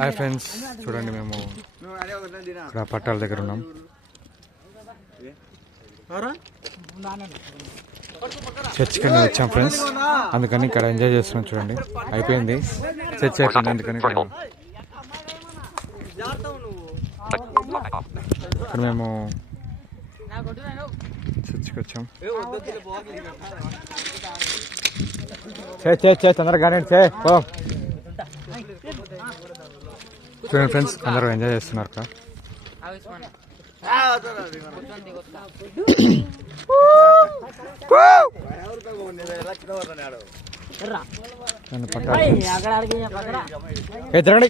Hi friends, చూడండి మేము ఇక్కడ పట్టాల దగ్గర ఉన్నాం. చర్చ్కి వచ్చాం ఫ్రెండ్స్, అందుకని ఇక్కడ ఎంజాయ్ చేస్తున్నాం. చూడండి అయిపోయింది, చర్చ్ అయిపోయింది, అందుకని ఇక్కడ మేము చర్చ్కి వచ్చాం. తొందరగా చూడండి ఫ్రెండ్స్, అందరూ ఎంజాయ్ చేస్తున్నారు ఇక్కడ. తిరగండి.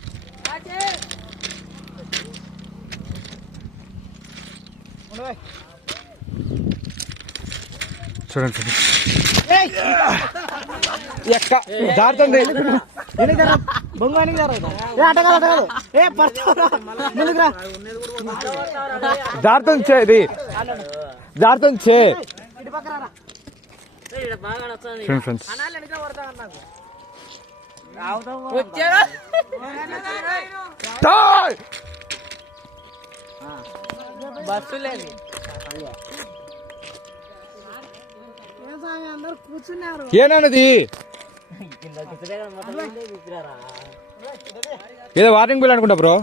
చూడండి ఎక్క జారుతుంది, జారుతుంది ఇది జారుతుంది చే. చూడండి ఫ్రెండ్స్, ఏనది ఏదో వార్నింగ్ బిల్ అనుకుంటా బ్రో.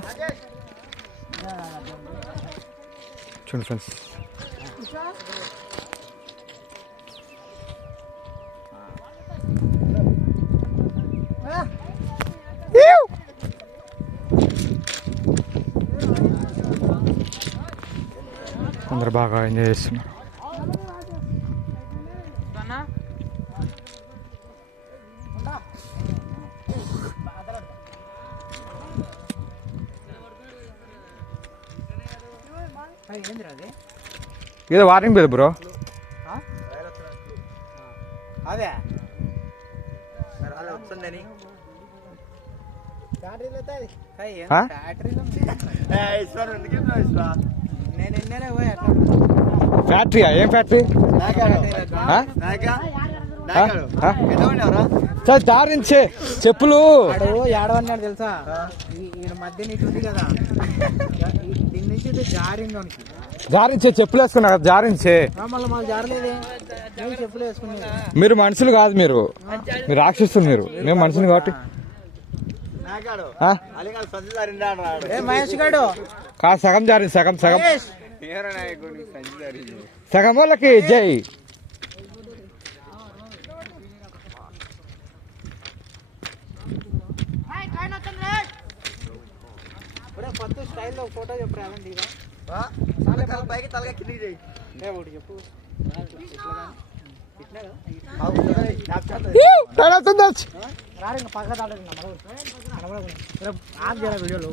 చూడండి ఫ్రెండ్స్, అందరు బాగా ఎంజాయ్ చేస్తున్నారు. ఏదో వార్నింగ్ లేదు బ్రో. అదే ఫ్యాక్టరీయా? ఏం ఫ్యాక్టరీ? సార్ జారించే చెప్పులు ఏడవన్నాడు తెలుసా? ఈయన మధ్య నీటి ఉంది కదా, దీని నుంచి జారింది. జారించే చెప్పులు వేసుకున్నా కదా, జారించే. మళ్ళీ మాకు జారలేదే, చెప్పులు వేసుకున్నా. మీరు మనుషులు కాదు, మీరు రాక్షసులు. మీరు మేము మనుషులు కాబట్టి మహేష్ గారు కాదు, సగం జారింది, సగం సగం సగం వాళ్ళకి జై. ఫస్ట్ స్టైల్లో ఫోటో చెప్పరా? పైకి తలగా కిందికి చేయి చెప్పు. వీడియోలో